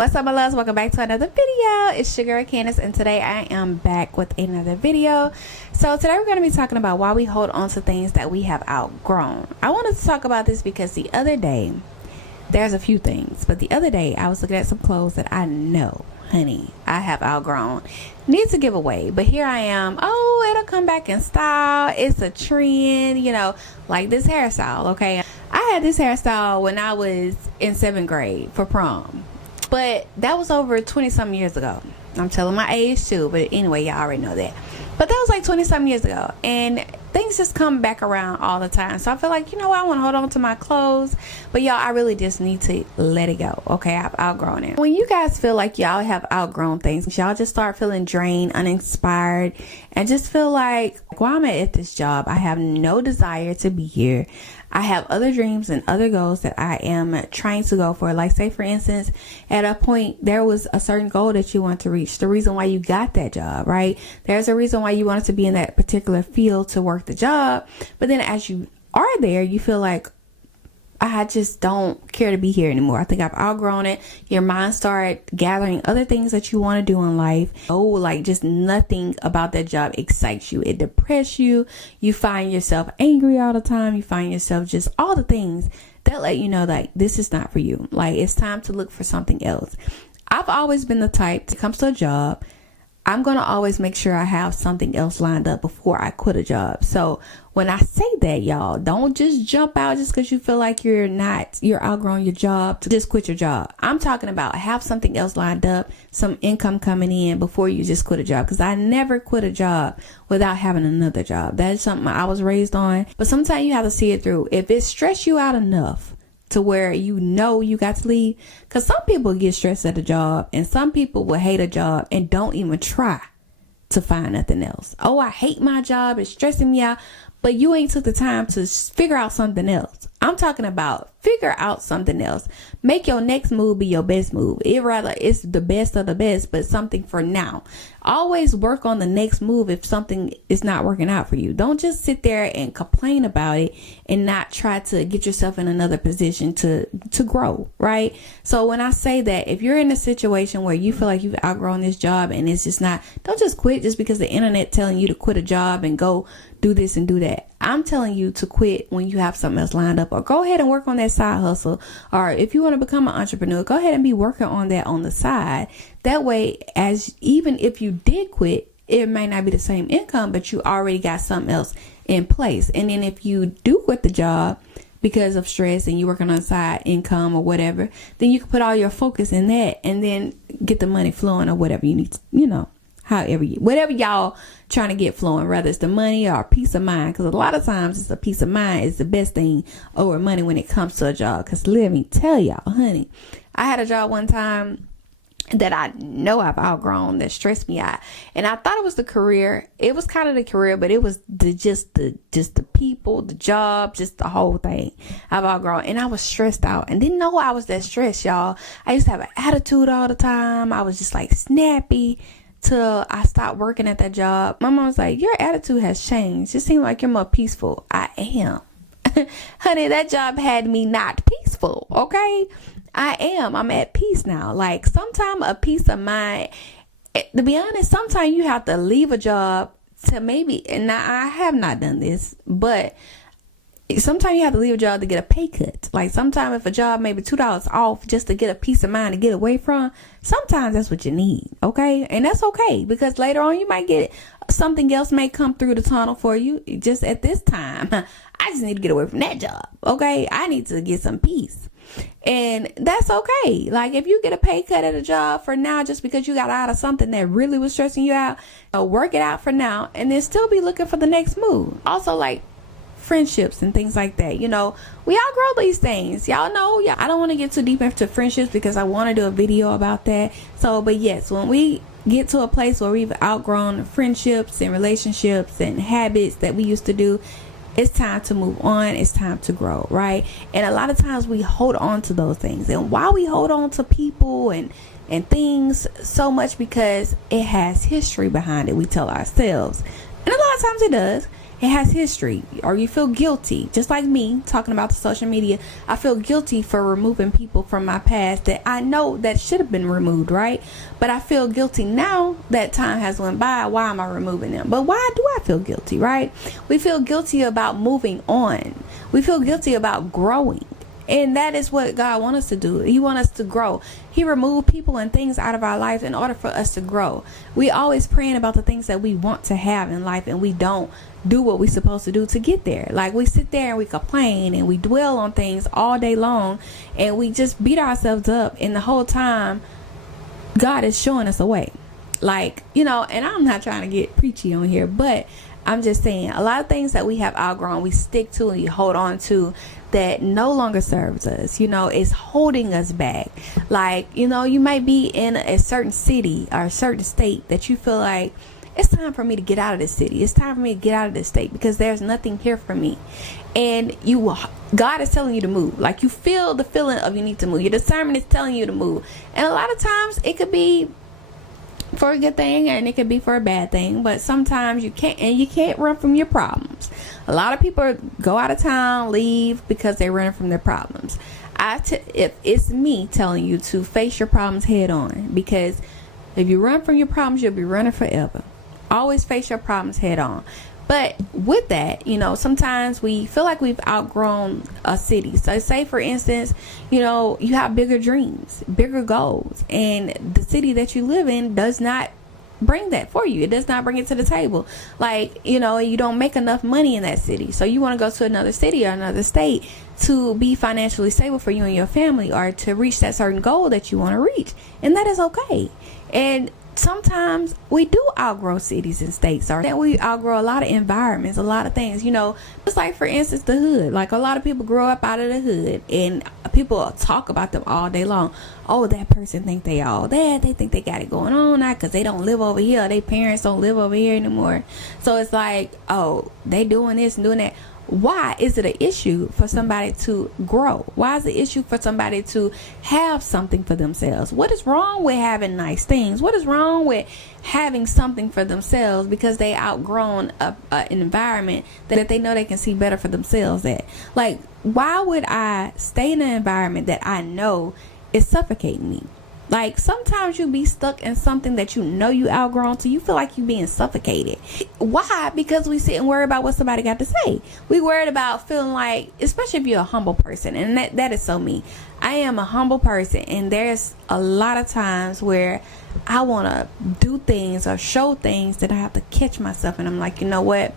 What's up, my loves? Welcome back to another video. It's your girl Candace, and today I am back with another video. So today we're going to be talking about why we hold on to things that we have outgrown. I wanted to talk about this because the other day, there's a few things, but the other day I was looking at some clothes that I know, honey, I have outgrown, need to give away, but here I am. Oh, it'll come back in style. It's a trend, you know, like this hairstyle. Okay, I had this hairstyle when I was in 7th grade for prom. But that was over 20-something years ago. I'm telling my age too, but anyway, y'all already know that. But that was like 20-something years ago. And things just come back around all the time. So I feel like, you know what, I want to hold on to my clothes. But y'all, I really just need to let it go. Okay, I've outgrown it. When you guys feel like y'all have outgrown things, y'all just start feeling drained, uninspired, and just feel like, while I'm at this job, I have no desire to be here. I have other dreams and other goals that I am trying to go for. Like, say for instance, at a point there was a certain goal that you want to reach. The reason why you got that job, right? There's a reason why you wanted to be in that particular field to work the job. But then as you are there, you feel like, I just don't care to be here anymore. I think I've outgrown it. Your mind start gathering other things that you want to do in life. Oh, like just nothing about that job excites you. It depresses you. You find yourself angry all the time. You find yourself just all the things that let you know like this is not for you. Like it's time to look for something else. I've always been the type that comes to a job, I'm going to always make sure I have something else lined up before I quit a job. So when I say that, y'all, don't just jump out just because you feel like you're outgrowing your job to just quit your job. I'm talking about have something else lined up, some income coming in before you just quit a job. Because I never quit a job without having another job. That is something I was raised on. But sometimes you have to see it through. If it stress you out enough to where you know you got to leave, because some people get stressed at a job and some people will hate a job and don't even try to find nothing else. Oh, I hate my job, it's stressing me out, but you ain't took the time to figure out something else. I'm talking about figure out something else. Make your next move be your best move. It's the best of the best, but something for now. Always work on the next move if something is not working out for you. Don't just sit there and complain about it and not try to get yourself in another position to grow, right? So when I say that, if you're in a situation where you feel like you've outgrown this job and it's just not, don't just quit just because the internet telling you to quit a job and go do this and do that. I'm telling you to quit when you have something else lined up, or go ahead and work on that side hustle. Or if you want to become an entrepreneur, go ahead and be working on that on the side. That way, as even if you did quit, it may not be the same income, but you already got something else in place. And then if you do quit the job because of stress and you're working on side income or whatever, then you can put all your focus in that and then get the money flowing or whatever you need to, you know. Whatever y'all trying to get flowing, whether it's the money or peace of mind, because a lot of times it's a peace of mind is the best thing over money when it comes to a job. Because let me tell y'all, honey, I had a job one time that I know I've outgrown that stressed me out, and I thought it was the career. It was kind of the career, but it was just the people, the job, just the whole thing I've outgrown. And I was stressed out and didn't know I was that stressed, y'all. I used to have an attitude all the time. I was just like snappy. Till I stopped working at that job. My mom was like, your attitude has changed. It seems like you're more peaceful. I am. Honey, that job had me not peaceful. Okay? I am. I'm at peace now. Like, sometimes a peace of mind, to be honest, sometimes you have to leave a job to maybe, and now I have not done this, but sometimes you have to leave a job to get a pay cut. Like sometimes if a job maybe $2 off just to get a peace of mind to get away from, sometimes that's what you need. Okay. And that's okay, because later on you might get something else may come through the tunnel for you. Just at this time, I just need to get away from that job. Okay. I need to get some peace. And that's okay. Like if you get a pay cut at a job for now, just because you got out of something that really was stressing you out, work it out for now and then still be looking for the next move. Also, like, friendships and things like that, you know, we outgrow these things, y'all know. Yeah, I don't want to get too deep into friendships because I want to do a video about that. So, but yes, when we get to a place where we've outgrown friendships and relationships and habits that we used to do, it's time to move on. It's time to grow, right? And a lot of times we hold on to those things. And why we hold on to people and things so much, because it has history behind it. We tell ourselves And a lot of times it does. It has history, or you feel guilty, just like me talking about the social media. I feel guilty for removing people from my past that I know that should have been removed, right? But I feel guilty now that time has went by. Why am I removing them? But why do I feel guilty, right? We feel guilty about moving on. We feel guilty about growing. And that is what God wants us to do. He wants us to grow. He removed people and things out of our life in order for us to grow. We always praying about the things that we want to have in life, and we don't do what we're supposed to do to get there. Like, we sit there and we complain and we dwell on things all day long, and we just beat ourselves up. And the whole time, God is showing us a way. Like, and I'm not trying to get preachy on here, but I'm just saying, a lot of things that we have outgrown, we stick to and we hold on to, that no longer serves us, is holding us back. Like, you might be in a certain city or a certain state that you feel like, it's time for me to get out of this city. It's time for me to get out of this state because there's nothing here for me. And God is telling you to move. Like, you feel the feeling of you need to move. Your discernment is telling you to move. And a lot of times it could be for a good thing and it could be for a bad thing, but sometimes you can't run from your problems. A lot of people go out of town, leave because they're running from their problems. If it's me telling you to face your problems head on, because if you run from your problems, you'll be running forever. Always face your problems head on. But with that, sometimes we feel like we've outgrown a city. So say, for instance, you have bigger dreams, bigger goals, and the city that you live in does not bring that for you. It does not bring it to the table. Like, you don't make enough money in that city. So you want to go to another city or another state to be financially stable for you and your family, or to reach that certain goal that you want to reach. And that is okay. And sometimes we do outgrow cities and states, or then we outgrow a lot of environments, a lot of things, just like, for instance, the hood. Like, a lot of people grow up out of the hood and people talk about them all day long. Oh, that person think they all that. They think they got it going on now because they don't live over here. Their parents don't live over here anymore. So it's like, oh, they doing this and doing that. Why is it an issue for somebody to grow? Why is it an issue for somebody to have something for themselves? What is wrong with having nice things? What is wrong with having something for themselves because they outgrown an environment that they know they can see better for themselves at? Like, why would I stay in an environment that I know is suffocating me? Like, sometimes you be stuck in something that you outgrown, so you feel like you being suffocated. Why? Because we sit and worry about what somebody got to say. We worried about feeling like, especially if you're a humble person, and that is so me. I am a humble person, and there's a lot of times where I want to do things or show things that I have to catch myself, and I'm like, you know what?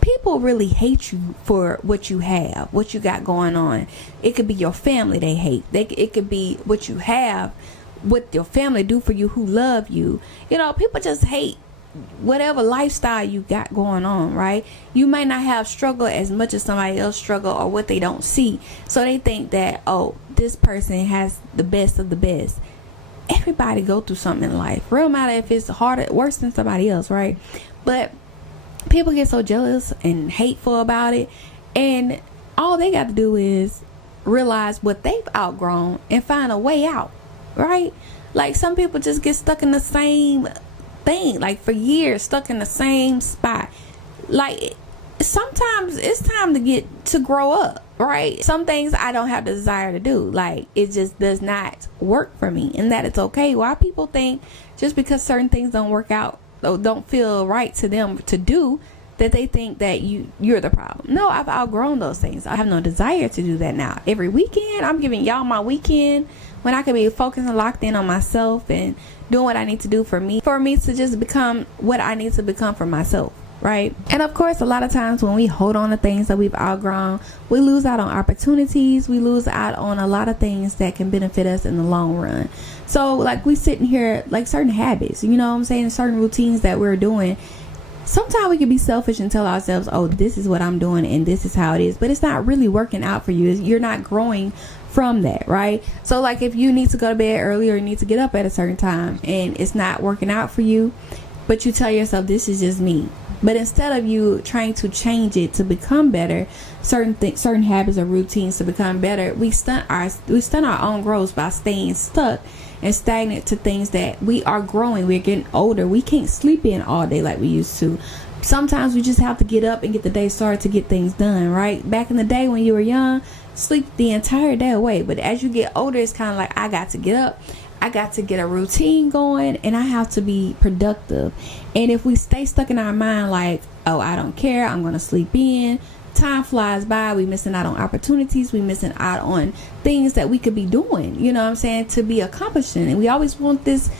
People really hate you for what you have, what you got going on. It could be your family they hate. It could be what you have, what your family do for you, who love you. People just hate whatever lifestyle you got going on, right? You might not have struggle as much as somebody else struggle, or what they don't see. So they think that, oh, this person has the best of the best. Everybody go through something in life. Real matter if it's harder, worse than somebody else, right? But people get so jealous and hateful about it, and all they got to do is realize what they've outgrown and find a way out. Right? Like, some people just get stuck in the same thing, like, for years, stuck in the same spot. Like, sometimes it's time to grow up, right? Some things I don't have the desire to do. Like, it just does not work for me, and that it's okay. Why people think just because certain things don't work out or don't feel right to them to do, that they think that you're the problem. No, I've outgrown those things. I have no desire to do that now. Every weekend, I'm giving y'all my weekend when I could be focused and locked in on myself and doing what I need to do for me to just become what I need to become for myself, right? And of course, a lot of times when we hold on to things that we've outgrown, we lose out on opportunities. We lose out on a lot of things that can benefit us in the long run. So, like, we sitting here, like, certain habits, certain routines that we're doing. Sometimes we can be selfish and tell ourselves, oh, this is what I'm doing and this is how it is. But it's not really working out for you. You're not growing from that, right? So, like, if you need to go to bed early or you need to get up at a certain time and it's not working out for you, but you tell yourself, this is just me. But instead of you trying to change it to become better, certain habits or routines to become better, we stunt our own growth by staying stuck and stagnant to things that we are growing. We're getting older. We can't sleep in all day like we used to. sometimes we just have to get up and get the day started to get things done, right? Back in the day when you were young, sleep the entire day away. But as you get older, it's kind of like, I got to get up, I got to get a routine going, and I have to be productive. And if we stay stuck in our mind like, oh, I don't care, I'm going to sleep in, time flies by. We missing out on opportunities. We missing out on things that we could be doing, you know what I'm saying, to be accomplishing. And we always want this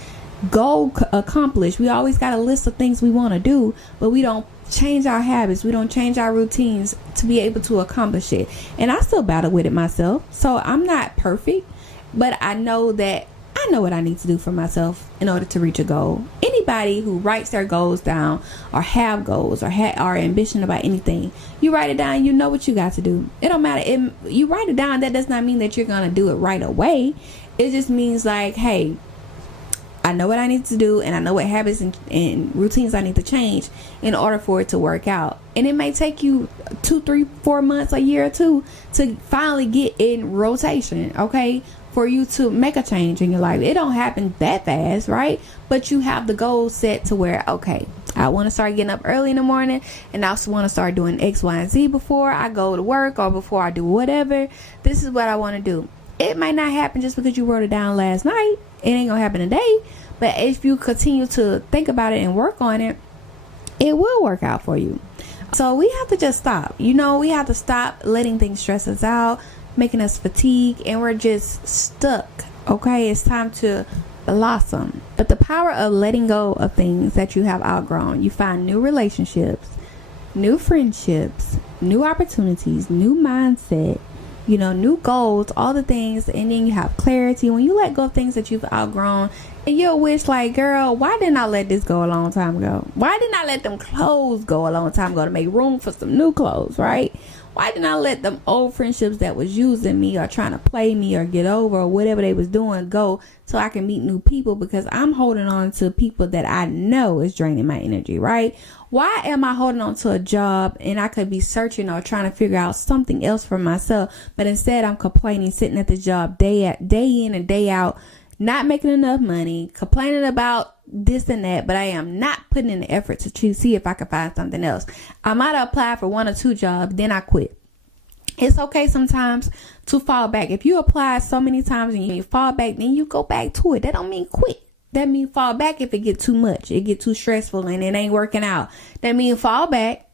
goal accomplished. We always got a list of things we want to do, but we don't change our habits, we don't change our routines to be able to accomplish it. And I still battle with it myself, so I'm not perfect, but I know that I know what I need to do for myself in order to reach a goal. Anybody who writes their goals down or have goals or are ambition about anything, you write it down, you know what you got to do. It don't matter. You write it down, that does not mean that you're going to do it right away. It just means like, hey, I know what I need to do, and I know what habits and routines I need to change in order for it to work out. And it may take you 2, 3, 4 months, a year or two to finally get in rotation, okay, for you to make a change in your life. It don't happen that fast, right? But you have the goal set to where, okay, I want to start getting up early in the morning, and I also want to start doing X, Y, and Z before I go to work or before I do whatever. This is what I want to do. It might not happen just because you wrote it down last night. It ain't gonna happen today. But if you continue to think about it and work on it, it will work out for you. So we have to just stop. You know, we have to stop letting things stress us out, making us fatigue, and we're just stuck. Okay, it's time to blossom. But the power of letting go of things that you have outgrown, you find new relationships, new friendships, new opportunities, new mindset, you know, new goals, all the things, and then you have clarity. When you let go of things that you've outgrown, and you'll wish like, girl, why didn't I let this go a long time ago? Why didn't I let them clothes go a long time ago to make room for some new clothes, right? Why didn't I let them old friendships that was using me or trying to play me or get over or whatever they was doing go so I can meet new people? Because I'm holding on to people that I know is draining my energy, right? Why am I holding on to a job and I could be searching or trying to figure out something else for myself, but instead I'm complaining, sitting at the job day in and day out, not making enough money, complaining about this and that, but I am not putting in the effort to see if I can find something else. I might apply for 1 or 2 jobs, then I quit. It's okay sometimes to fall back. If you apply so many times and you fall back, then you go back to it. That don't mean quit. That mean fall back if it get too much, it get too stressful and it ain't working out. That mean fall back,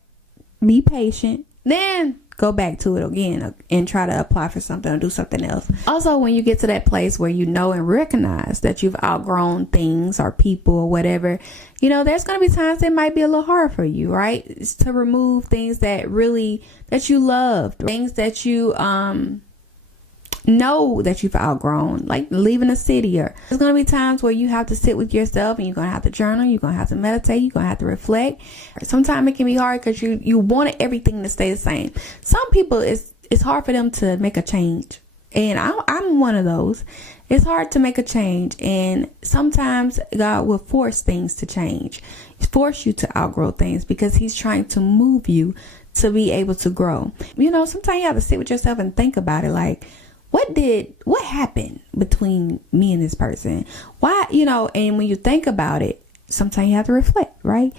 be patient, then go back to it again and try to apply for something or do something else. Also, when you get to that place where you know and recognize that you've outgrown things or people or whatever, you know, there's going to be times it might be a little hard for you, right? It's to remove things that you loved, things that you know that you've outgrown, like leaving a city. Or there's going to be times where you have to sit with yourself and you're going to have to journal, you're going to have to meditate, you're going to have to reflect. Sometimes it can be hard because you wanted everything to stay the same. Some people, it's hard for them to make a change, and I'm one of those. It's hard to make a change, and sometimes God will force things to change, force you to outgrow things, because he's trying to move you to be able to grow. You know, sometimes you have to sit with yourself and think about it, like, what happened between me and this person? Why, you know, and when you think about it, sometimes you have to reflect, right?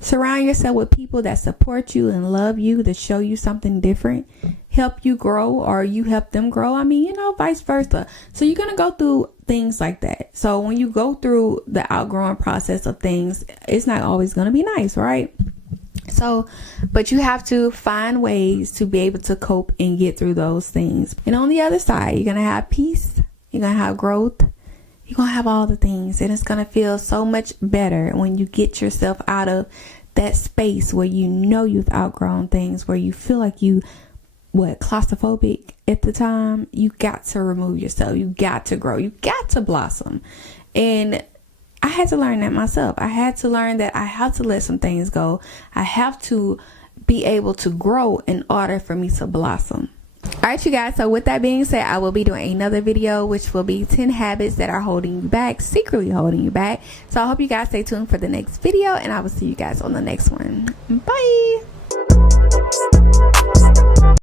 Surround yourself with people that support you and love you, that show you something different, help you grow, or you help them grow. I mean, you know, vice versa. So you're going to go through things like that. So when you go through the outgrowing process of things, it's not always going to be nice, right? So, but you have to find ways to be able to cope and get through those things. And on the other side, you're going to have peace. You're going to have growth. You're going to have all the things. And it's going to feel so much better when you get yourself out of that space where you know you've outgrown things, where you feel like claustrophobic at the time. You got to remove yourself. You got to grow. You got to blossom. And I had to learn that myself. I had to learn that I have to let some things go. I have to be able to grow in order for me to blossom. Alright, you guys, so with that being said, I will be doing another video, which will be 10 habits that are holding you back, secretly holding you back. So I hope you guys stay tuned for the next video, and I will see you guys on the next one. Bye.